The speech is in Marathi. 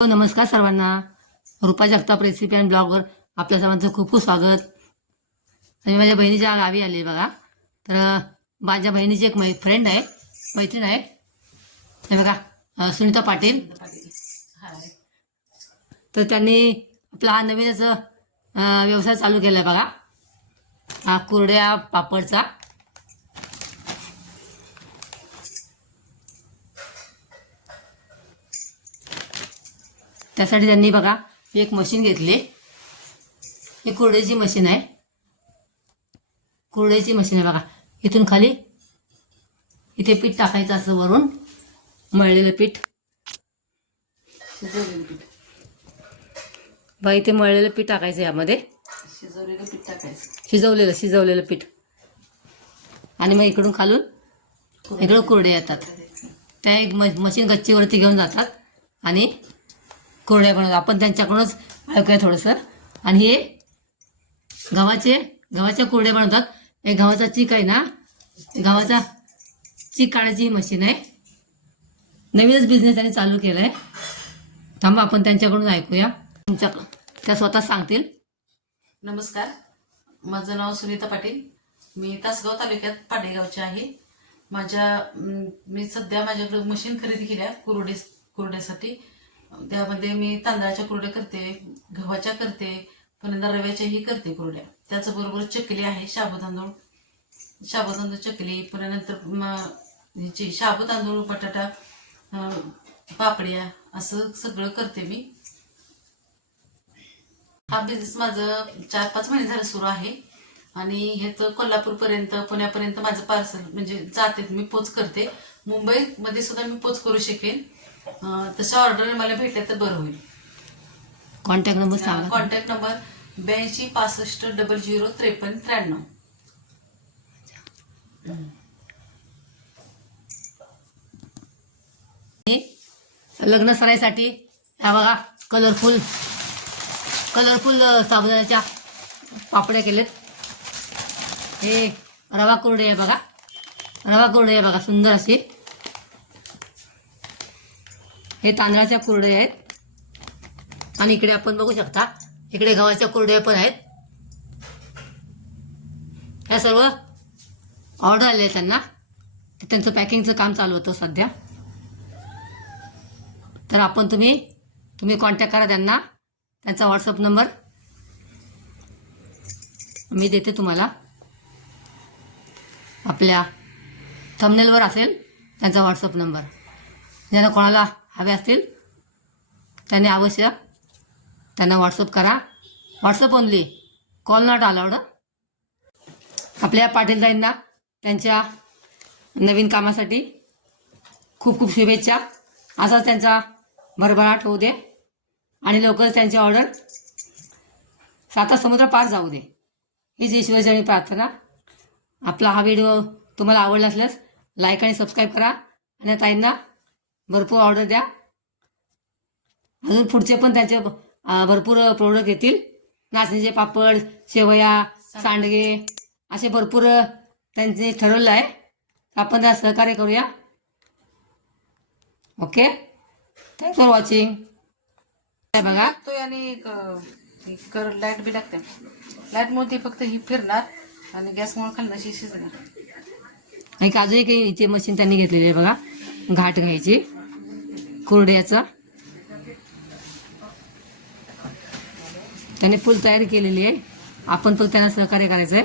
नमस्कार सर्वांना. रूपा जगताप रेसिपी अँड ब्लॉगवर आपल्या सर्वांचं खूप खूप स्वागत. मी माझ्या बहिणीच्या गावी आली बघा. तर माझ्या बहिणीची एक फ्रेंड आहे, मैत्रीण आहे, हे बघा सुनीता पाटील. तर त्यांनी आपला हा नवीनच व्यवसाय चालू केला आहे बघा, हा कुरड्या पापडचा. त्यासाठी त्यांनी बघा एक मशीन घेतली. ही कुरडईची मशीन आहे, कुरडईची मशीन आहे बघा. इथून खाली इथे पीठ टाकायचं, असं वरून मळलेलं पीठ, बघा इथे मळलेलं पीठ टाकायचं, यामध्ये शिजवलेलं पीठ टाकायचं, शिजवलेलं पीठ. आणि मग इकडून खालून इकडं कुरडे येतात. त्या एक मशीन गच्चीवरती घेऊन जातात आणि कुरड्या बनवतात. आपण त्यांच्याकडूनच ऐकूया थोडंसं. आणि हे गव्हाच्या कुरड्या बनवतात. हे गव्हाचा चीक आहे ना, गव्हाचा चीक काढायची मशीन आहे. नवीनच बिझनेस त्यांनी चालू केला आहे. थांबा आपण त्यांच्याकडून ऐकूया. त्या स्वतः सांगतील. नमस्कार, माझं नाव सुनीता पाटील. मी तासगाव तालुक्यात पाडेगावचे आहे. मी सध्या माझ्याकडे मशीन खरेदी केल्या कुरड्यासाठी. त्यामध्ये मी तांदळाच्या कुरड्या करते, गव्हाच्या करते, पण रव्याच्याही करते कुरड्या. त्याचबरोबर चकली आहे, शाबू चकली, पुन्हा नंतर शाबू तांदूळ, बटाटा, पापड्या, असं सगळं करते मी. हा बिझनेस माझं 4-5 महिने झालं सुरू आहे. आणि ह्याचं कोल्हापूरपर्यंत, पुण्यापर्यंत माझं पार्सल म्हणजे जाते, मी पोच करते. मुंबईमध्ये सुद्धा मी पोच करू शकेन. तशा ऑर्डर मला भेटल्या तर बरं होईल. कॉन्टॅक्ट नंबर सांगा. Contact number 82 65 00 53 93. लग्न सराईसाठी हा बघा कलरफुल साबुदाण्याच्या पापड्या केलेत. हे रवा कुरडे आहे बघा, सुंदर अशी. हे तांदळाच्या कुरडे आहेत. आणि इकडे आपण बघू शकता, इकडे गव्हाच्या कुरड्या पण आहेत. ह्या सर्व ऑर्डर आले आहेत त्यांना, तर त्यांचं पॅकिंगचं काम चालू होतं सध्या. तर आपण तुम्ही कॉन्टॅक्ट करा त्यांना. त्यांचा व्हॉट्सअप नंबर मी देते तुम्हाला, आपल्या थंबनेलवर असेल त्यांचा व्हॉट्सअप नंबर. ज्यांना कोणाला हवे असतील त्यांनी अवश्य त्यांना व्हॉट्सअप करा. WhatsApp only, call not allowed. आपल्या पाटीलताईंना त्यांच्या नवीन कामासाठी खूप खूप शुभेच्छा. असाच त्यांचा भरभराट होऊ दे आणि लवकरच त्यांची ऑर्डर 7 समुद्र पार जाऊ दे, हीच ईश्वरचरणी प्रार्थना. आपला हा व्हिडिओ तुम्हाला आवडला असल्यास लाईक आणि सबस्क्राईब करा. आणि ताईंना भरपूर ऑर्डर द्या. अजून पुढचे पण त्यांचे भरपूर प्रोडक्ट येतील. नाचणीचे पापड, शेवया, सांडगे, असे भरपूर त्यांचे ठरवलं आहे. आपण त्याला सहकार्य करूया. Okay, thanks for watching. बघा तो आणि लाईट बी लागते. लाईटमुळे ती फक्त ही फिरणार आणि गॅसमुळे खाल्लं शिजणार. आणि काजू एक इथे मशीन त्यांनी घेतलेली आहे बघा, घाट घ्यायची कुरड्याचं. त्यांनी फुल तयारी केलेली आहे. आपण फक्त त्यांना सहकार्य करायचं आहे.